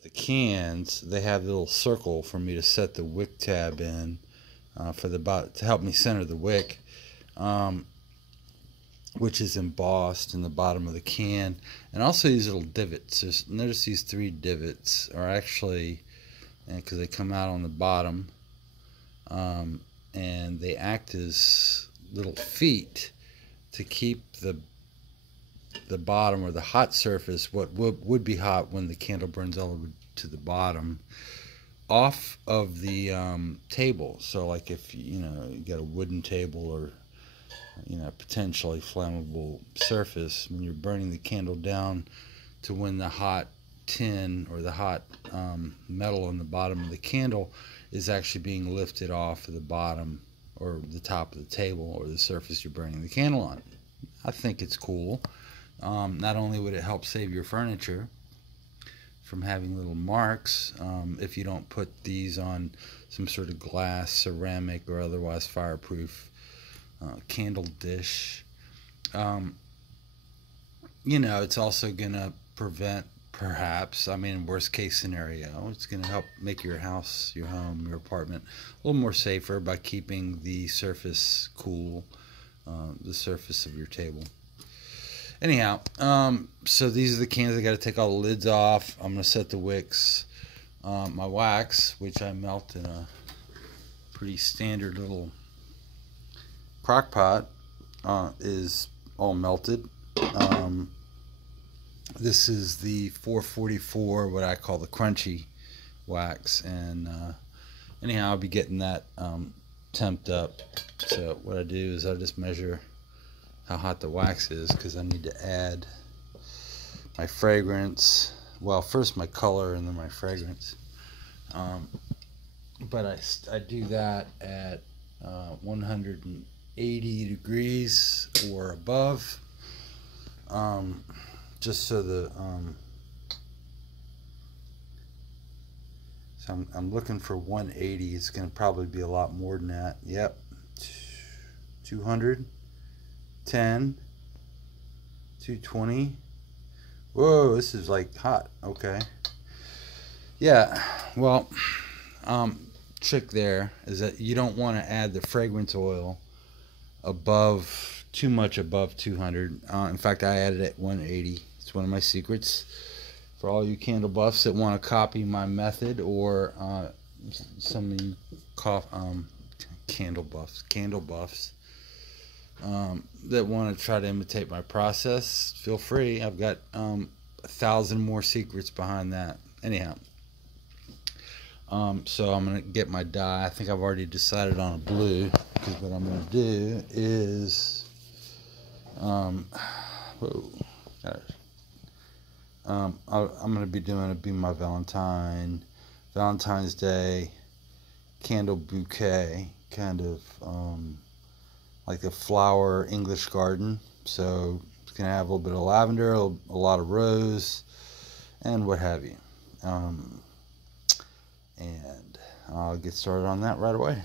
The cans, they have a little circle for me to set the wick tab in to help me center the wick, which is embossed in the bottom of the can, and also these little divots. Notice these 3 divots are actually, because they come out on the bottom, and they act as little feet to keep the bottom, or the hot surface, what would be hot when the candle burns all the way to the bottom, off of the table. So like if you got a wooden table, or potentially flammable surface, when you're burning the candle down, to when the hot tin or the hot metal on the bottom of the candle is actually being lifted off of the bottom or the top of the table or the surface you're burning the candle on. I think it's cool. Not only would it help save your furniture from having little marks, if you don't put these on some sort of glass, ceramic, or otherwise fireproof candle dish, it's also going to prevent, perhaps, worst case scenario, it's going to help make your house, your home, your apartment a little more safer by keeping the surface cool, the surface of your table. Anyhow, so these are the cans. I got to take all the lids off. I'm going to set the wicks. My wax, which I melt in a pretty standard little crock pot, is all melted. This is the 444, what I call the crunchy wax, and anyhow, I'll be getting that temped up. So what I do is I just measure how hot the wax is, because I need to add my fragrance. Well, first my color and then my fragrance. But I do that at 180 degrees or above, just so so I'm looking for 180. It's going to probably be a lot more than that. Yep, 200. 10, 220. Whoa, this is like hot. Okay. Yeah, well, trick there is that you don't want to add the fragrance oil too much above 200. In fact, I added it at 180. It's one of my secrets for all you candle buffs that want to copy my method, or some of you candle buffs that want to try to imitate my process. Feel free. I've got 1,000 more secrets behind that. Anyhow, so I'm going to get my dye. I think I've already decided on a blue, because what I'm going to do is I'm going to be doing it, be my Valentine's Day candle bouquet, kind of like a flower English garden. So it's going to have a little bit of lavender, a lot of rose, and what have you. And I'll get started on that right away.